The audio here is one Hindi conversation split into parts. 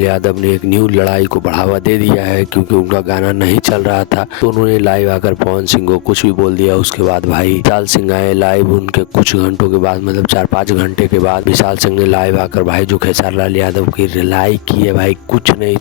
यादव ने एक न्यू लड़ाई को बढ़ावा दे दिया है, क्योंकि उनका गाना नहीं चल रहा था तो उन्होंने लाइव आकर पवन सिंह को कुछ भी बोल दिया। उसके बाद भाई विशाल सिंह आए लाइव, उनके कुछ घंटों के बाद, मतलब 4-5 घंटे के बाद विशाल सिंह ने लाइव आकर भाई जो खेसारी लाल यादव की रिलाई की है भाई, कुछ नहीं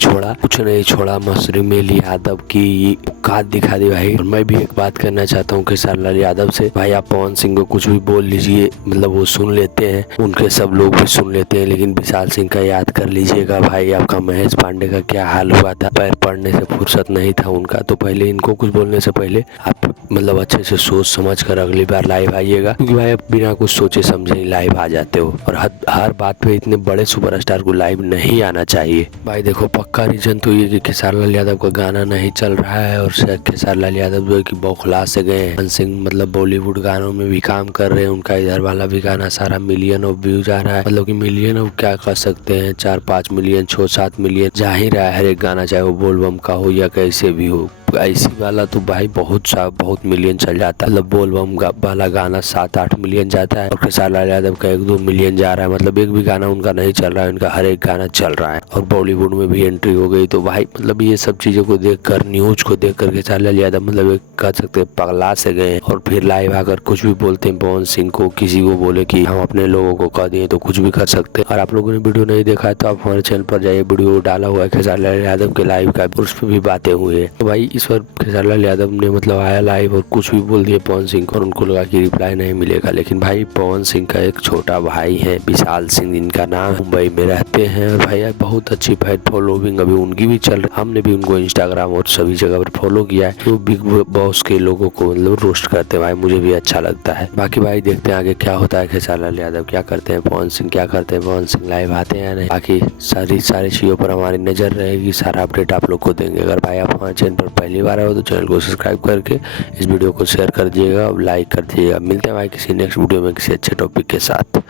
छोड़ा मुशर्रफ यादव की औकात दिखा दी भाई। और मैं भी एक बात करना चाहता हूँ खेसारी लाल यादव से, भाई आप पवन सिंह को कुछ भी बोल लीजिए, मतलब वो सुन लेते हैं, उनके सब लोग भी सुन लेते हैं, लेकिन विशाल सिंह का याद कर लीजिएगा भाई। आपका महेश पांडे का क्या हाल हुआ था, पैर पड़ने से फुर्सत नहीं था उनका। तो पहले इनको कुछ बोलने से पहले आप मतलब अच्छे से सोच समझ कर अगली बार लाइव आइएगा, क्योंकि भाई आप बिना कुछ सोचे समझे ही लाइव आ जाते हो। और हर बात पे इतने बड़े सुपरस्टार को लाइव नहीं आना चाहिए भाई। देखो पक्का रीजन तो ये कि खेसारी लाल यादव का गाना नहीं चल रहा है, और खेसारी लाल यादव जो है कि बौखला से गए हैं। सिंह मतलब बॉलीवुड गानों में भी काम कर रहे हैं, उनका इधर वाला भी गाना सारा मिलियन ऑफ व्यूज आ रहा है, मतलब कि मिलियन ऑफ क्या कर सकते हैं, 4-5 मिलियन 6-7 मिलियन जा ही रहा है हर एक गाना, चाहे वो बोलबम का हो या कैसे भी हो। ऐसी वाला तो भाई बहुत मिलियन चल जाता है, मतलब बोलबम वाला गाना 7-8 मिलियन जाता है, और खेसारी लाल यादव का 1-2 मिलियन जा रहा है। मतलब एक भी गाना उनका नहीं चल रहा है, उनका हर एक गाना चल रहा है, और बॉलीवुड में भी एंट्री हो गई। तो भाई मतलब ये सब चीजों को देखकर, न्यूज को देखकर खेसारी लाल यादव मतलब एक कह सकते हैं पगला से गए, और फिर लाइव आकर कुछ भी बोलते हैं। पवन सिंह को किसी को बोले कि हम अपने लोगों को कह दिए तो कुछ भी कर सकते हैं। और आप लोगों ने वीडियो नहीं देखा है तो आप हमारे चैनल पर जाइए, वीडियो डाला हुआ है खेसारी लाल यादव के लाइव का, उस पर भी बातें हुई है। तो भाई इस पर खेसारी लाल यादव ने मतलब आया लाइव और कुछ भी बोल दिया पवन सिंह को, और उनको लगा कि रिप्लाई नहीं मिलेगा। लेकिन भाई पवन सिंह का एक छोटा भाई है विशाल सिंह, इनका नाम, मुंबई में रहते हैं, और भाई बहुत अच्छी फैन फॉलोइंग अभी उनकी भी चल रही है। हमने भी उनको इंस्टाग्राम और सभी जगह पर फॉलो किया है। तो बिग बॉस के लोगों को मतलब रोस्ट करते हैं भाई, मुझे भी अच्छा लगता है। बाकी भाई देखते हैं आगे क्या होता है, खेसारी लाल यादव क्या करते हैं, पवन सिंह क्या करते हैं, पवन सिंह लाइव आते हैं या नहीं। बाकी सारी चीजों पर हमारी नजर रहेगी, सारा अपडेट आप लोग को देंगे। अगर भाई आप हमारे चैनल पर पहली बार आए हो तो चैनल को सब्सक्राइब करके इस वीडियो को शेयर कर दीजिएगा और लाइक कर दीजिएगा। मिलते हैं भाई किसी नेक्स्ट वीडियो में किसी अच्छे टॉपिक के साथ।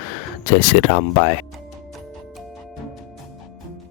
जय श्री राम, बाय।